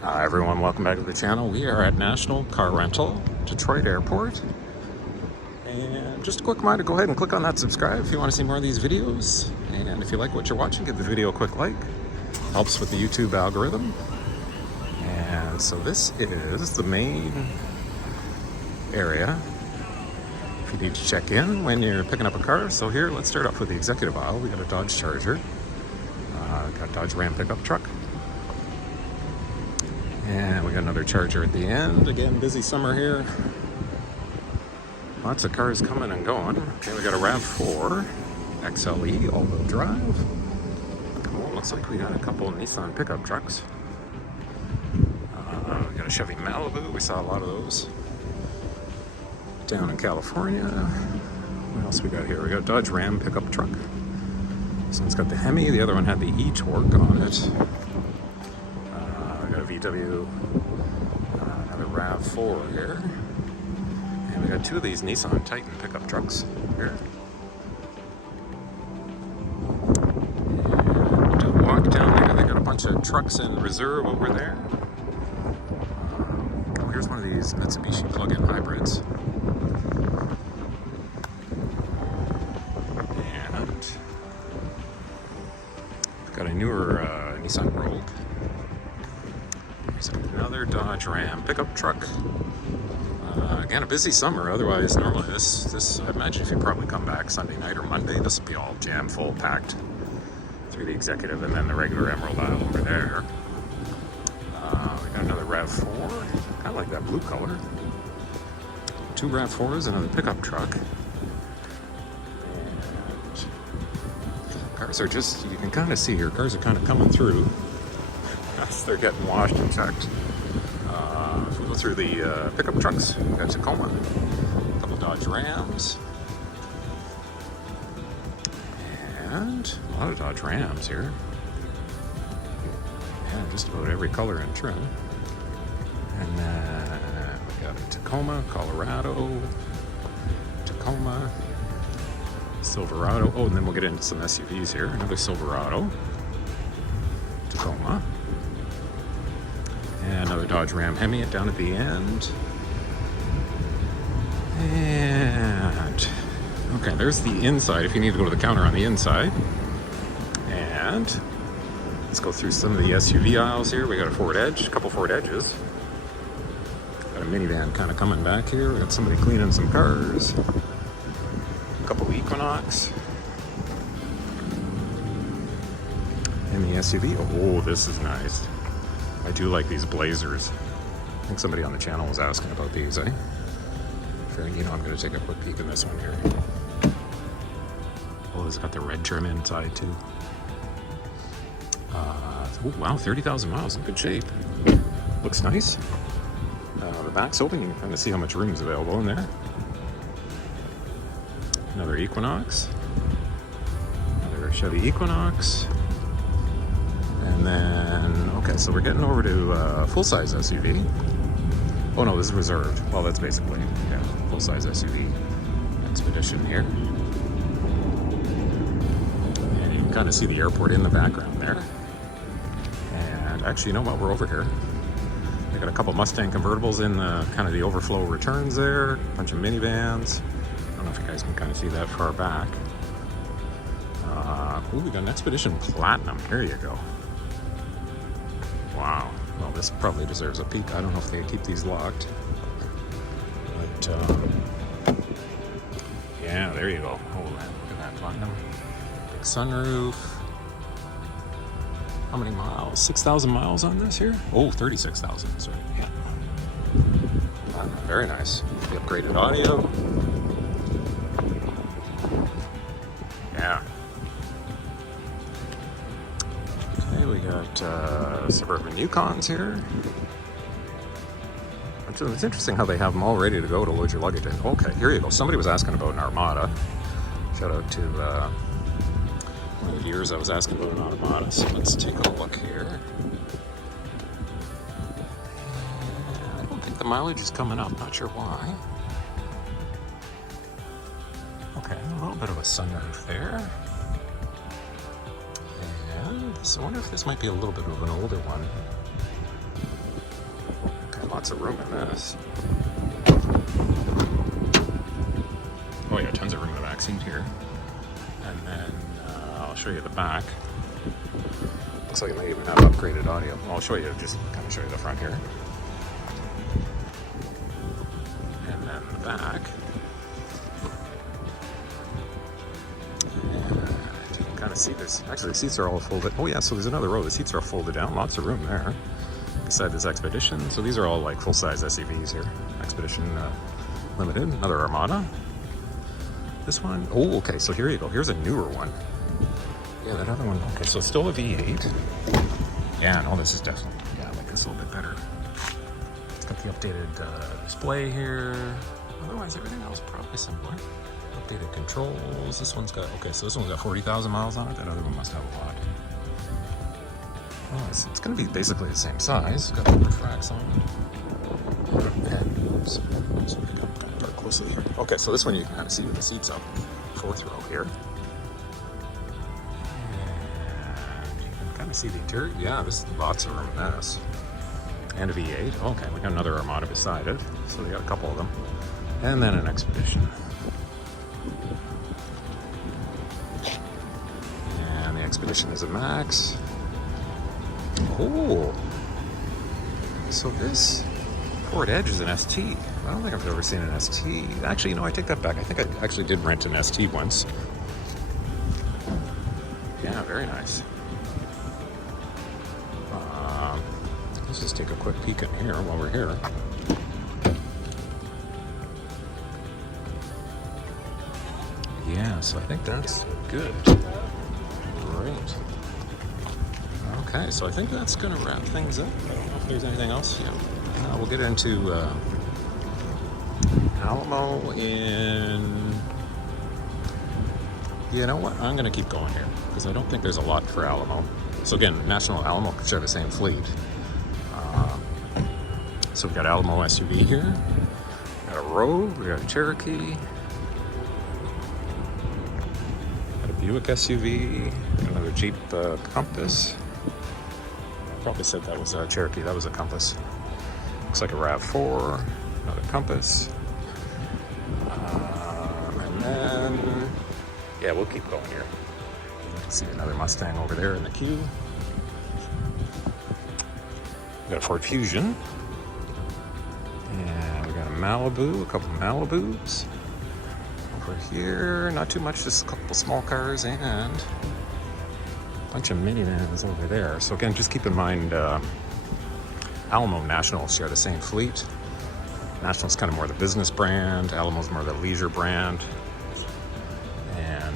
Hi everyone, welcome back to the channel. We are at National Car Rental, Detroit Airport. And just a quick reminder, go ahead and click on that subscribe if you want to see more of these videos. And if you like what you're watching, give the video a quick like. Helps with the YouTube algorithm. And so this is the main area if you need to check in when you're picking up a car. So here, let's start off with the executive aisle. We got a Dodge Charger, got a Dodge Ram pickup truck. And we got another Charger at the end. Again, busy summer here. Lots of cars coming and going. Okay, we got a RAV4 XLE all-wheel drive. Cool, looks like we got a couple of Nissan pickup trucks. We got a Chevy Malibu. We saw a lot of those down in California. What else we got here? We got a Dodge Ram pickup truck. This one's got the Hemi. The other one had the e-torque on it. DTW, another RAV4 here, and we got two of these Nissan Titan pickup trucks here. And to walk down there, they got a bunch of trucks in reserve over there. Oh, here's one of these Mitsubishi plug-in hybrids. And got a newer Nissan Rogue. Here's another Dodge Ram pickup truck. Again, a busy summer. Otherwise, normally this I imagine if you probably come back Sunday night or Monday, this will be all jam full packed through the executive and then the regular Emerald Isle over there. We got another RAV4. Kind of like that blue color. Two RAV4s, another pickup truck. And cars are just, you can kind of see here, cars are kind of coming through. They're getting washed and checked. If we go through the pickup trucks, we got Tacoma, a couple Dodge Rams, and a lot of Dodge Rams here. Yeah, just about every color and trim. And then we got a Tacoma, Colorado, Tacoma, Silverado. Oh, and then we'll get into some SUVs here. Another Silverado, Tacoma. And another Dodge Ram Hemi down at the end. And okay, there's the inside if you need to go to the counter on the inside. And let's go through some of the SUV aisles here. We got a Ford Edge, a couple Ford Edges. Got a minivan kind of coming back here. We got somebody cleaning some cars. A couple Equinox. And the SUV. Oh, this is nice. I do like these Blazers. I think somebody on the channel was asking about these, eh? You know, I'm going to take a quick peek in this one here. Oh, it's got the red trim inside too. Oh, wow, 30,000 miles in good shape. Looks nice. The back's open. You can kind of see how much room is available in there. Another Equinox. Another Chevy Equinox. And then, okay, so we're getting over to full-size SUV. Oh no, this is reserved. Well, that's basically, yeah, full-size SUV Expedition here. And you can kind of see the airport in the background there. And actually, you know what, we're over here. They got a couple Mustang convertibles in the kind of the overflow returns there. A bunch of minivans. I don't know if you guys can kind of see that far back. Ooh, we got an Expedition Platinum. Here you go. Wow. Well, this probably deserves a peek. I don't know if they keep these locked. But, yeah, there you go. Oh, man, look at that Platinum. Big sunroof. How many miles? 6,000 miles on this here? Oh, 36,000. Sorry. Yeah. Very nice. The upgraded audio. Yeah. We got Suburban Yukons here. It's interesting how they have them all ready to go to load your luggage in. Okay, here you go. Somebody was asking about an Armada. Shout out to one of the viewers that was asking about an Armada. So let's take a look here. I don't think the mileage is coming up. Not sure why. Okay, a little bit of a sunroof there. And so I wonder if this might be a little bit of an older one. Lots of room in this. Oh yeah, tons of room in the back seat here. And then I'll show you the back. Looks like it may even have upgraded audio. Well, I'll show you, just kind of show you the front here. And then the back. And you can kind of see this. Actually, the seats are all folded. Oh yeah, so there's another row. The seats are all folded down. Lots of room there. Beside this Expedition. So these are all like full-size SUVs here. Expedition Limited. Another Armada. This one. Oh, okay. So here you go. Here's a newer one. Yeah, that other one. Okay, so it's still a V8. Yeah, no, this is definitely. Yeah, I like this a little bit better. It's got the updated display here. Otherwise, everything else probably similar. Updated controls. This one's got. Okay, so this one's got 40,000 miles on it. That other one must have a lot. Oh, it's going to be basically the same size. Got the roof racks on it. And oops, so we can come kind of park closely here. Okay, so this one you can kind of see with the seats up. 4th row here. And you can kind of see the interior. Yeah, there's lots of room in this. And a V8. Okay, we got another Armada beside it. So they got a couple of them. And then an Expedition. And the Expedition is a Max. Oh, so this Ford Edge is an ST. I don't think I've ever seen an ST. Actually, no, I take that back. I think I actually did rent an ST once. Yeah, very nice. Let's just take a quick peek in here while we're here. Yeah, so I think that's good. Great. Okay, so I think that's going to wrap things up. I don't know if there's anything else. Yeah, we'll get into Alamo in... You know what? I'm going to keep going here because I don't think there's a lot for Alamo. So again, National Alamo share the same fleet. So we've got Alamo SUV here. We've got a Rogue. We've got a Cherokee. Got a Buick SUV. Another Jeep Compass. Probably said that was a Cherokee. That was a Compass. Looks like a RAV4. Another Compass. And then, yeah, we'll keep going here. You can see another Mustang over there in the queue. We got a Ford Fusion. And we got a Malibu, a couple of Malibus. Over here, not too much, just a couple small cars and a bunch of minivans over there. So again, just keep in mind, Alamo and National share the same fleet. National's kind of more the business brand, Alamo's more the leisure brand. And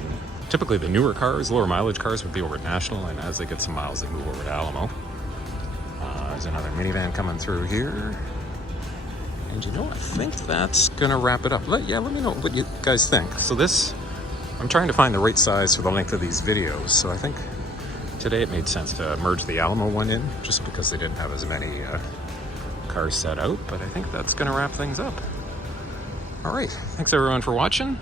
typically the newer cars, lower mileage cars would be over at National, and as they get some miles, they move over to Alamo. There's another minivan coming through here. And you know, I think that's gonna wrap it up. Let me know what you guys think. So this, I'm trying to find the right size for the length of these videos. So I think today it made sense to merge the Alamo one in, just because they didn't have as many cars set out. But I think that's gonna wrap things up. All right, thanks everyone for watching.